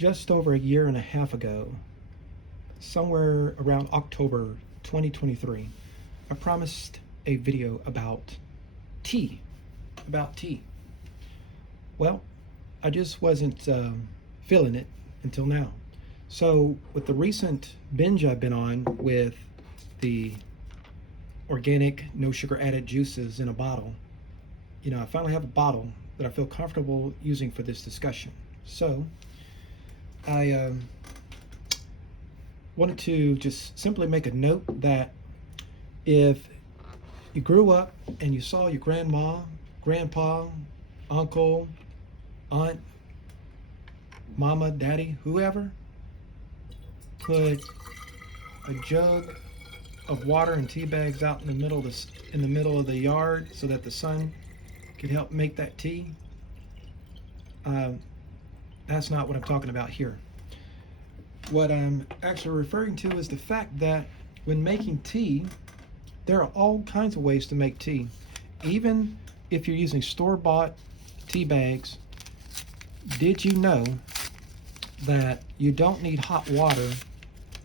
just over a year and a half ago, somewhere around October 2023, I promised a video about tea. About tea. Well, I just wasn't feeling it until now. So, with the recent binge I've been on with the organic, no sugar added juices in a bottle, I finally have a bottle that I feel comfortable using for this discussion. So, I wanted to just simply make a note that if you grew up and you saw your grandma, grandpa, uncle, aunt, mama, daddy, whoever, put a jug of water and tea bags out in the middle of the yard so that the sun could help make that tea, that's not what I'm talking about here. What I'm actually referring to is the fact that when making tea, there are all kinds of ways to make tea. Even if you're using store-bought tea bags, did you know that you don't need hot water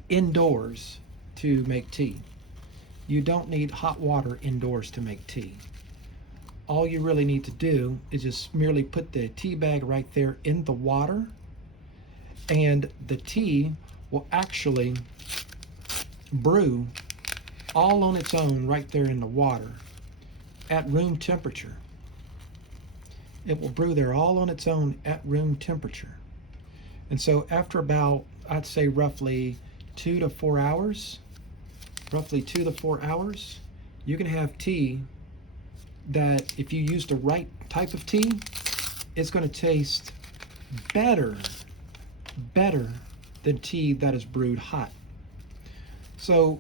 indoors to make tea? You don't need hot water indoors to make tea. All you really need to do is just merely put the tea bag right there in the water, and the tea will actually brew all on its own right there in the water at room temperature. It will brew there all on its own at room temperature. And so after about, I'd say roughly 2 to 4 hours, you can have tea that, if you use the right type of tea, it's going to taste better than tea that is brewed hot. So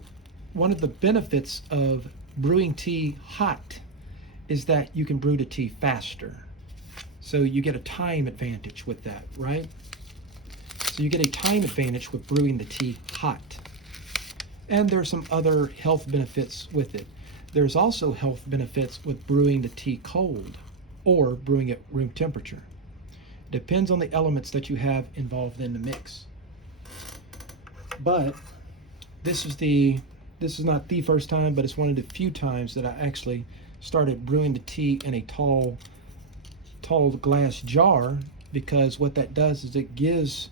one of the benefits of brewing tea hot is that you can brew the tea faster. So you get a time advantage with that, right? So you get a time advantage with brewing the tea hot. And there's some other health benefits with it. There's also health benefits with brewing the tea cold or brewing at room temperature. Depends on the elements that you have involved in the mix. But this is not the first time, but it's one of the few times that I actually started brewing the tea in a tall glass jar, because what that does is it gives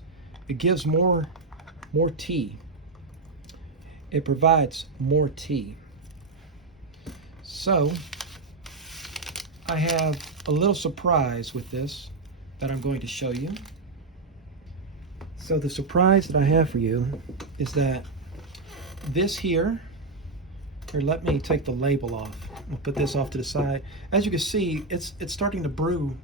more tea. It provides more tea. So I have a little surprise with this that I'm going to show you. So the surprise that I have for you is that this here, let me take the label off. I'll put this off to the side. As you can see, it's starting to brew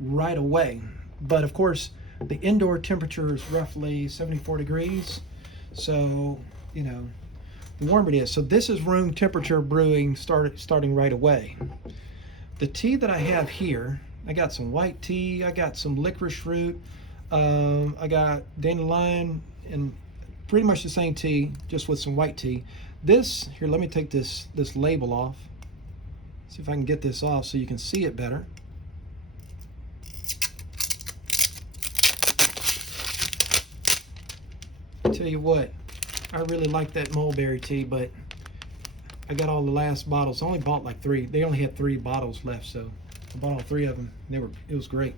right away. But of course, the indoor temperature is roughly 74 degrees. So, the warmer it is. So this is room temperature brewing starting right away. The tea that I have here, I got some white tea, I got some licorice root, I got dandelion, and pretty much the same tea, just with some white tea. This, here, let me take this label off. See if I can get this off so you can see it better. I tell you what, I really like that mulberry tea, but I got all the last bottles. I only bought like 3. They only had 3 bottles left, so I bought all 3 of them. It was great.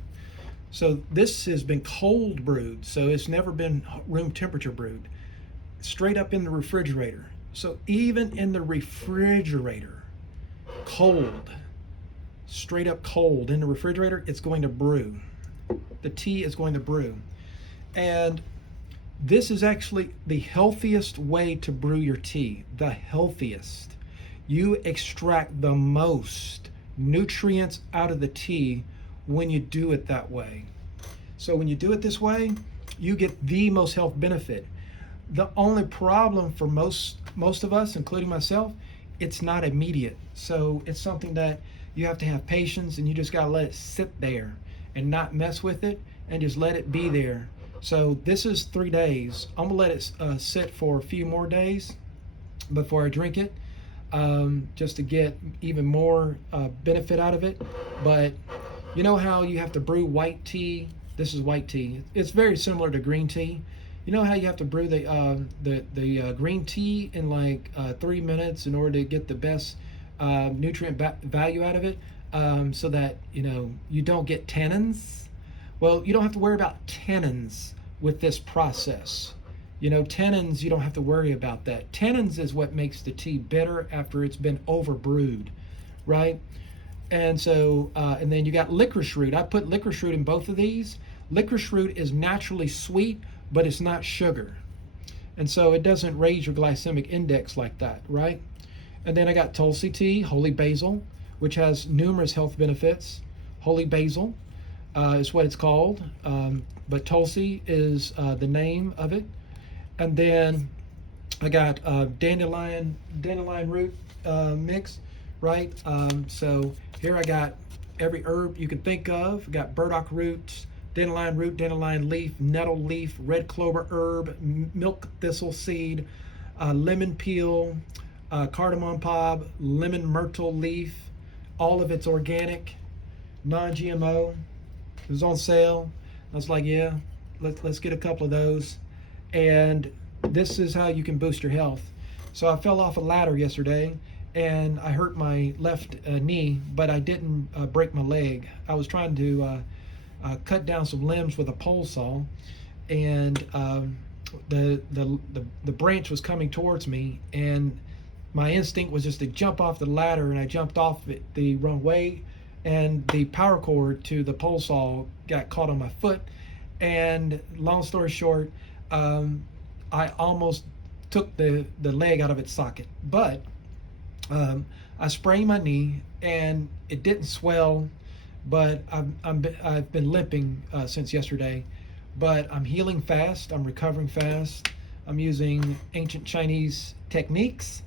So this has been cold brewed, so it's never been room temperature brewed. Straight up in the refrigerator. So even in the refrigerator, cold, straight up cold in the refrigerator, it's going to brew. The tea is going to brew. And this is actually the healthiest way to brew your tea. The healthiest. You extract the most nutrients out of the tea when you do it that way. So when you do it this way, you get the most health benefit. The only problem for most of us, including myself, it's not immediate. So it's something that you have to have patience, and you just gotta let it sit there and not mess with it and just let it be there. So this is 3 days. I'm gonna let it sit for a few more days before I drink it, just to get even more benefit out of it. But you know how you have to brew white tea This is white tea. It's very similar to green tea. You know how you have to brew the green tea in like 3 minutes in order to get the best nutrient value out of it, so that you don't get tannins. Well, you don't have to worry about tannins with this process. Tannins, you don't have to worry about that. Tannins is what makes the tea bitter after it's been over brewed, right? And so, and then you got licorice root. I put licorice root in both of these. Licorice root is naturally sweet, but it's not sugar. And so it doesn't raise your glycemic index like that, right? And then I got Tulsi tea, holy basil, which has numerous health benefits. Holy basil is what it's called, but Tulsi is the name of it. And then I got dandelion root mix, right? So here I got every herb you can think of. I got burdock roots, root, dandelion leaf, nettle leaf, red clover herb, milk thistle seed, lemon peel, cardamom pod, lemon myrtle leaf. All of it's organic, non-GMO. It was on sale. I was like, yeah, let's get a couple of those. And this is how you can boost your health. So I fell off a ladder yesterday and I hurt my left knee, but I didn't break my leg. I was trying to cut down some limbs with a pole saw, and the branch was coming towards me, and my instinct was just to jump off the ladder, and I jumped off it the wrong way, and the power cord to the pole saw got caught on my foot. And long story short, I almost took the leg out of its socket, but I sprained my knee and it didn't swell, but I've been limping since yesterday, but I'm healing fast, I'm recovering fast. I'm using ancient Chinese techniques.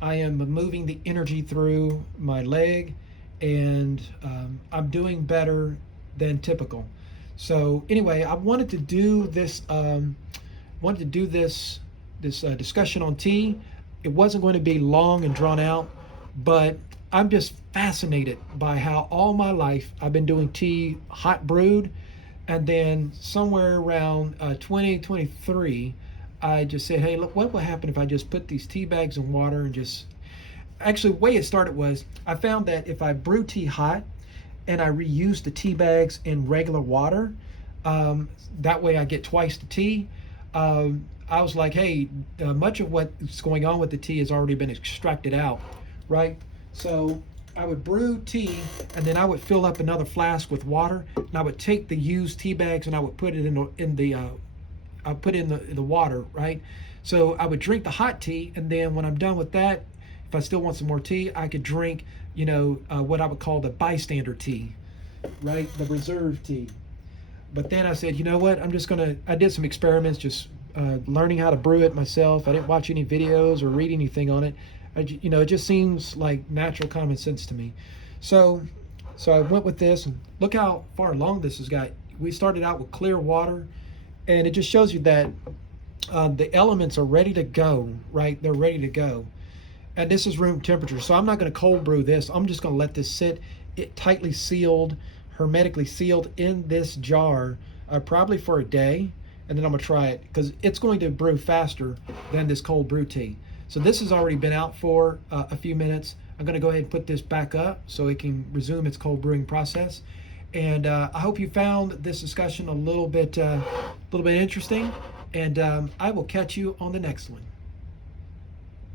I am moving the energy through my leg, and I'm doing better than typical. So anyway, I wanted to do this discussion on tea. It wasn't going to be long and drawn out, but I'm just fascinated by how all my life I've been doing tea hot brewed, and then somewhere around 2023, I just said, hey, look, what will happen if I just put these tea bags in water and just... Actually, the way it started was I found that if I brew tea hot and I reuse the tea bags in regular water, that way I get twice the tea. I was like, hey, much of what's going on with the tea has already been extracted out, right? So I would brew tea, and then I would fill up another flask with water, and I would take the used tea bags and I would put it in the water, right? So I would drink the hot tea, and then when I'm done with that, if I still want some more tea, I could drink, what I would call the bystander tea, right? The reserve tea. But then I said, you know what? I did some experiments, just learning how to brew it myself. I didn't watch any videos or read anything on it. It just seems like natural common sense to me. So I went with this, and look how far along this has got. We started out with clear water, and it just shows you that the elements are ready to go, right? They're ready to go. And this is room temperature, so I'm not going to cold brew this. I'm just going to let this sit tightly sealed, hermetically sealed in this jar, probably for a day, and then I'm going to try it because it's going to brew faster than this cold brew tea. So this has already been out for a few minutes. I'm going to go ahead and put this back up so it can resume its cold brewing process. And I hope you found this discussion a little bit interesting. And I will catch you on the next one.